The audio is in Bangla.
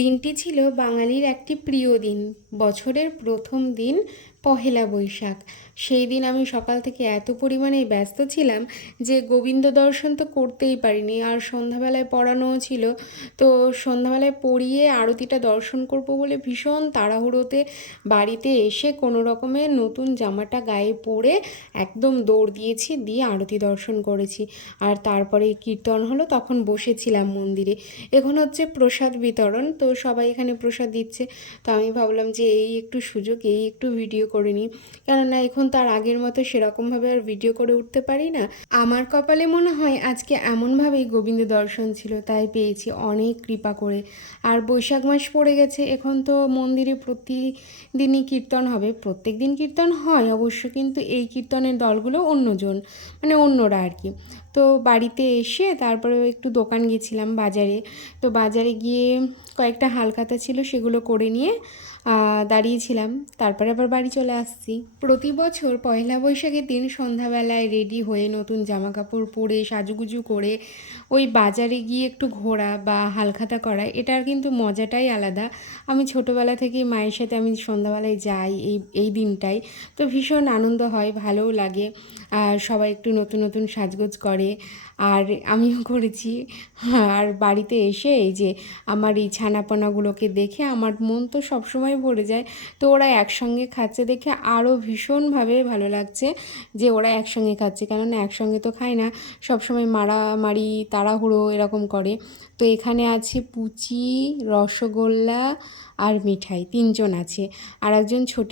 দিনটি ছিল বাঙালির একটি প্রিয় দিন। বছরের প্রথম দিন পহেলা বৈশাখ। সেই দিন আমি সকাল থেকে এত পরিমাণে ব্যস্ত ছিলাম যে গোবিন্দ দর্শন তো করতেই পারিনি। আর সন্ধ্যাবেলায় পড়ানোও ছিল, তো সন্ধ্যাবেলায় পড়িয়ে আরতিটা দর্শন করব বলে ভীষণ তাড়াহুড়োতে বাড়িতে এসে কোনো রকমে নতুন জামাটা গায়ে পরে একদম দৌড় দিয়েছি, দিয়ে আরতি দর্শন করেছি। আর তারপরে কীর্তন হলো, তখন বসেছিলাম মন্দিরে। এখন হচ্ছে প্রসাদ বিতরণ, তো সবাই এখানে প্রসাদ দিচ্ছে। তো আমি ভাবলাম যে এই একটু সুযোগ, এই একটু ভিডিও করে নিই, কেননা এখন তার আগের মতো সেরকমভাবে আর ভিডিও করে উঠতে পারি না। আমার কপালে মনে হয় আজকে এমনভাবেই গোবিন্দ দর্শন ছিল, তাই পেয়েছি অনেক কৃপা করে। আর বৈশাখ মাস পড়ে গেছে, এখন তো মন্দিরে প্রতিদিনই কীর্তন হবে। প্রত্যেক দিন কীর্তন হয় অবশ্য, কিন্তু এই কীর্তনের দলগুলো অন্যজন, মানে অন্যরা আর কি। তো বাড়িতে এসে তারপরে একটু দোকান গেছিলাম বাজারে। তো বাজারে গিয়ে কয়েকটা হালখাতা ছিল, সেগুলো করে নিয়ে দাঁড়িয়েছিলাম। তারপরে আবার বাড়ি চলে আসছি। প্রতি বছর পয়লা বৈশাখের দিন সন্ধ্যাবেলায় রেডি হয়ে নতুন জামা কাপড় পরে সাজুগুজু করে ওই বাজারে গিয়ে একটু ঘোরা বা হালখাতা করা, এটার কিন্তু মজাটাই আলাদা। আমি ছোটোবেলা থেকেই মায়ের সাথে আমি সন্ধ্যাবেলায় যাই এই দিনটাই, তো ভীষণ আনন্দ হয়, ভালোও লাগে। আর সবাই একটু নতুন নতুন সাজগোজ করে, আর আমিও করেছি। আর বাড়িতে এসে এই যে আমার এই ছানাপোনাগুলোকে দেখে আমার মন তো সবসময় ভরে যায়। তো ওরা একসঙ্গে খাচ্ছে দেখে আরও ভীষণভাবে ভালো লাগছে যে ওরা একসঙ্গে খাচ্ছে, কেননা একসঙ্গে তো খায় না, সবসময় মারামারি তাড়াহুড়ো এরকম করে। তো এখানে আছে পুচি, রসগোল্লা আর মিঠাই, তিনজন আছে। আর একজন ছোট